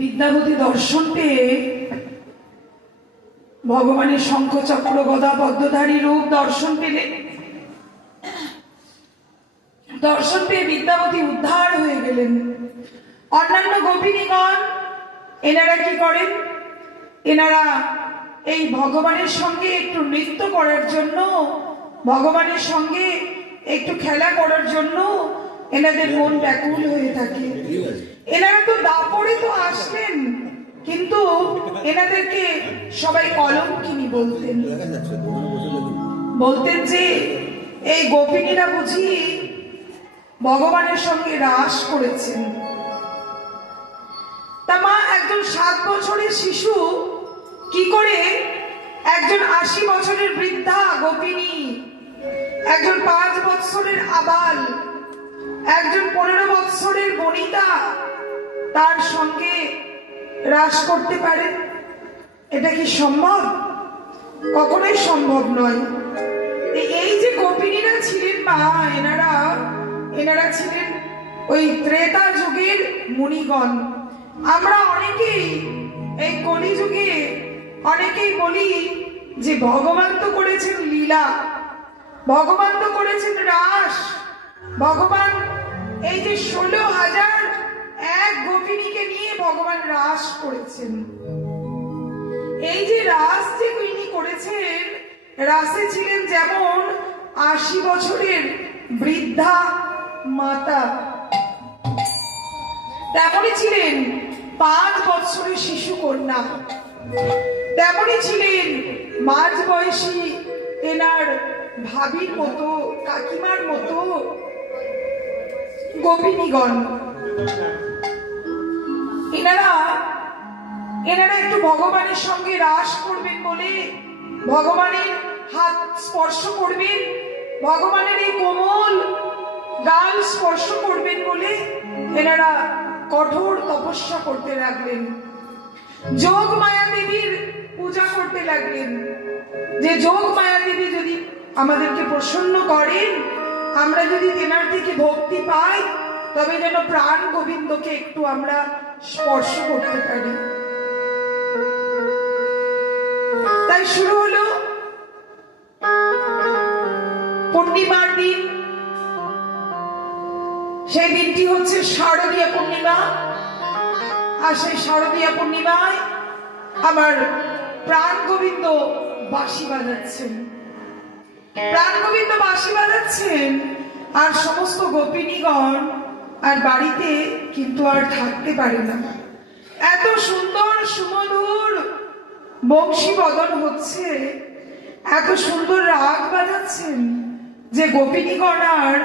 বিদ্যাপতি দর্শন পেয়ে ভগবানের শঙ্খ চক্র গদা পদ্মধারী রূপ দর্শন পেয়ে বিদ্যাপতি উদ্ধার হয়ে গেলেন। অন্যান্য গোপিনীগণ এনারা কি করেন? এনারা এই ভগবানের সঙ্গে একটু নৃত্য করার জন্য, ভগবানের সঙ্গে একটু খেলা করার জন্য এনাদের মন ব্যাকুল হয়ে থাকে। এনারা তো দাপড়ে তো আসলেন, কিন্তু এনাদেরকে সবাই কলঙ্কিনী বলতেন যে এই গোপিনীরা বুঝি ভগবানের সঙ্গে রাস করেছেন। তা মা একজন 7 বছরের শিশু কি করে একজন 80 বছরের বৃদ্ধা গোপিনী, একজন 5 বছরের আবাল, একজন 15 বছরের বনিতা তার সঙ্গে রাস করতে পারে? এটা কি সম্ভব? কখনোই সম্ভব নয়। এই যে গোপিনীরা ছিলেন মা, এনারা ছিলেন ওই ত্রেতা যুগের মুনিগণ। আমরা অনেকেই এই কলিযুগে অনেকেই বলি যে ভগবান তো করেছেন লীলা, ভগবান তো করেছেন রাস। ভগবান এই যে 16,001 গোপিনীকে নিয়ে ভগবান রাস করেছেন। এই যে রাস যে তিনি করেছেন, রাসে ছিলেন যেমন 80 বছরের বৃদ্ধা মাতা, তেমনই ছিলেন 5 বছরের শিশু কন্যা, তেমনই ছিলেন মাঝ বয়সী এনার ভাবির মতো, কাকিমার মতো গোপিনীগণ। এনারা একটু ভগবানের সঙ্গে রাস করবেন বলে, ভগবানের হাত স্পর্শ করবেন, ভগবানের এই কোমল গাল স্পর্শ করবেন বলে এনারা কঠোর তপস্যা করতে লাগলেন, যোগ মায়া দেবীর পূজা করতে লাগলেন। যে যোগ মায়া দেবী যদি আমাদেরকে প্রসন্ন করেন, আমরা যদি তেনার থেকে ভক্তি পাই, তবে যেন প্রাণ গোবিন্দকে একটু আমরা স্পর্শ করতে পারি। তাই শুরু হলো পূর্ণিমার দিন। সেই দিনটি হচ্ছে শারদীয়া পূর্ণিমা। আর সেই শারদীয়া পূর্ণিমায় আমার প্রাণ গোবিন্দ বাঁশি বাজাচ্ছেন, প্রাণ গোবিন্দ বাঁশি বাজাচ্ছেন। আর সমস্ত গোপিনীগণ আর বাড়িতে কিন্তু আর থাকতে পারে না। এত সুন্দর সুমধুর বংশী বদন হচ্ছে, এত সুন্দর রাগ বাজাচ্ছেন যে গোপিনীগণ আর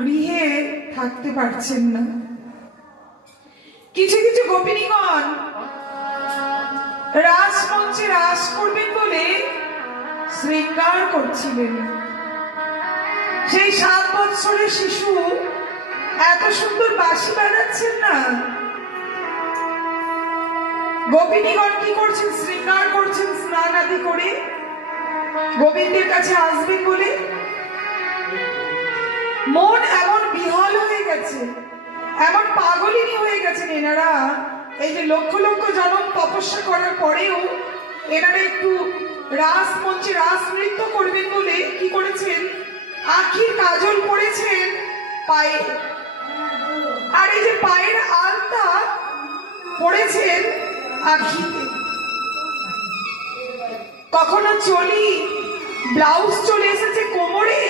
গৃহে থাকতে পারছেন না। কিছু কিছু গোপিনীগণ রাজমঞ্চে রাস করবেন বলে শৃঙ্গার করছিলেন। সেই 7 বছরের শিশু এত সুন্দর বাঁশি বাজাচ্ছেন না, গোপিনীগণ কি করছেন? শৃঙ্গার করছেন স্নান আদি করে গোবিন্দের কাছে আসবেন বলে। মন এমন বিহল হয়ে গেছে, এমন পাগলিনী হয়ে গেছেন এনারা। এই যে লক্ষ লক্ষ জনম তপস্যা করার পরেও এনারা একটু রাস মঞ্চে রাস নৃত্য করবেন বলে কি করেছেন? আখির কাজল পরেছেন পায়ে, আর এই যে পায়ের আলতা পরেছেন আখিতে। কখনো চলি ব্লাউজ চলে এসেছে কোমরে,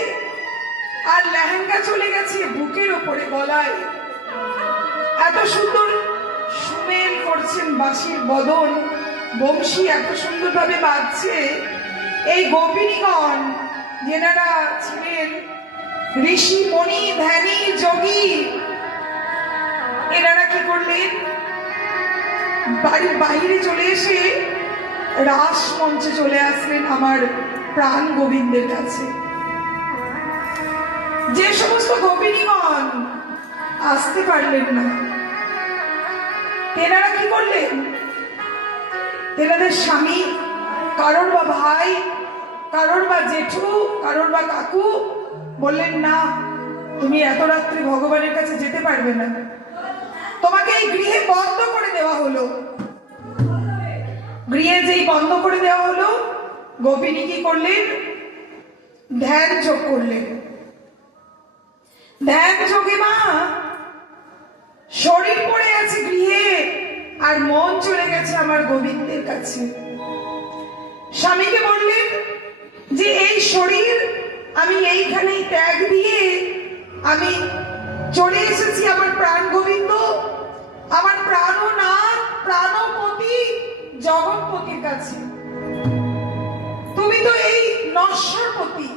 আর লেহেঙ্গা চলে গেছে বুকের ওপরে, গলায়। এত সুন্দর সুমেল করছেন বাঁশির বদন, বংশী এত সুন্দর ভাবে বাজছে। এই গোপিনীগণ যেনারা ছিলেন ঋষি মণি ধ্যানী যোগী, এনারা কি করলেন? বাড়ির বাইরে চলে এসে রাস মঞ্চে চলে আসলেন আমার প্রাণ গোবিন্দের কাছে। যে সমস্ত গোপিনীগণ আসতে পারলেন না, তেনারা কি করলেন? তেনাদের স্বামী, কারোর বা ভাই, কারোর বা জেঠু, কারোর বা কাকু বললেন, না তুমি এত রাত্রে ভগবানের কাছে যেতে পারবে না, তোমাকে এই গৃহে বন্ধ করে দেওয়া হলো। গৃহে যেই বন্ধ করে দেওয়া হলো, গোপিনী কি করলেন? ধ্যান যোগ করলেন। ধ্যান যোগে মা শরীর পড়ে আছে গৃহে, আর মন চলে গেছে আমার গোবিন্দের কাছে। স্বামীকে বললেন যে এই শরীর আমি এইখানেই ত্যাগ দিয়ে আমি চলে এসেছি আমার প্রাণ গোবিন্দ, আমার প্রাণনাথ, প্রাণপতি জগৎপতির কাছে। তুমি তো এই নশ্বরপতি,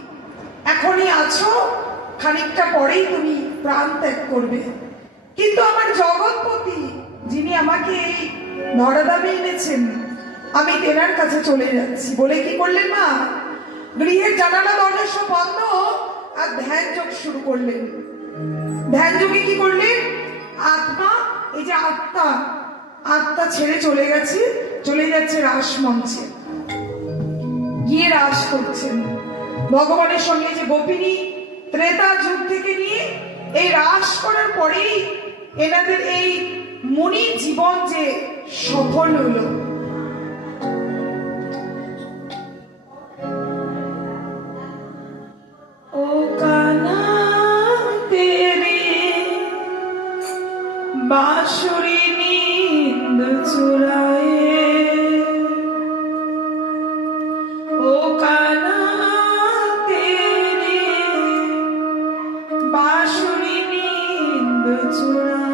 এখনই আছো, খানিকটা পরেই তুমি প্রাণ ত্যাগ করবে, কিন্তু আমার জগৎপতি যিনি আমাকে এই ধরাধামে এনেছেন, আমি তেনার কাছে চলে যাচ্ছি বলে কি করলেন মা? গৃহের জানালা দরজা সব বন্ধ, আর ধ্যান যোগ শুরু করলেন। ধ্যান যোগে কি করলেন? আত্মা, এই যে আত্মা, আত্মা ছেড়ে চলে গেছে, চলে যাচ্ছে রাস মঞ্চে, গিয়ে রাস করছেন ভগবানের সঙ্গে। যে গোপিনী ত্রেতা যুগ থেকে নিয়ে এই রাস করার পরেই এনাদের এই মুনি জীবন যে সফল হলো। बांसुरी नींद चुराए ओ कान्हा तेरी बांसुरी नींद चुराए।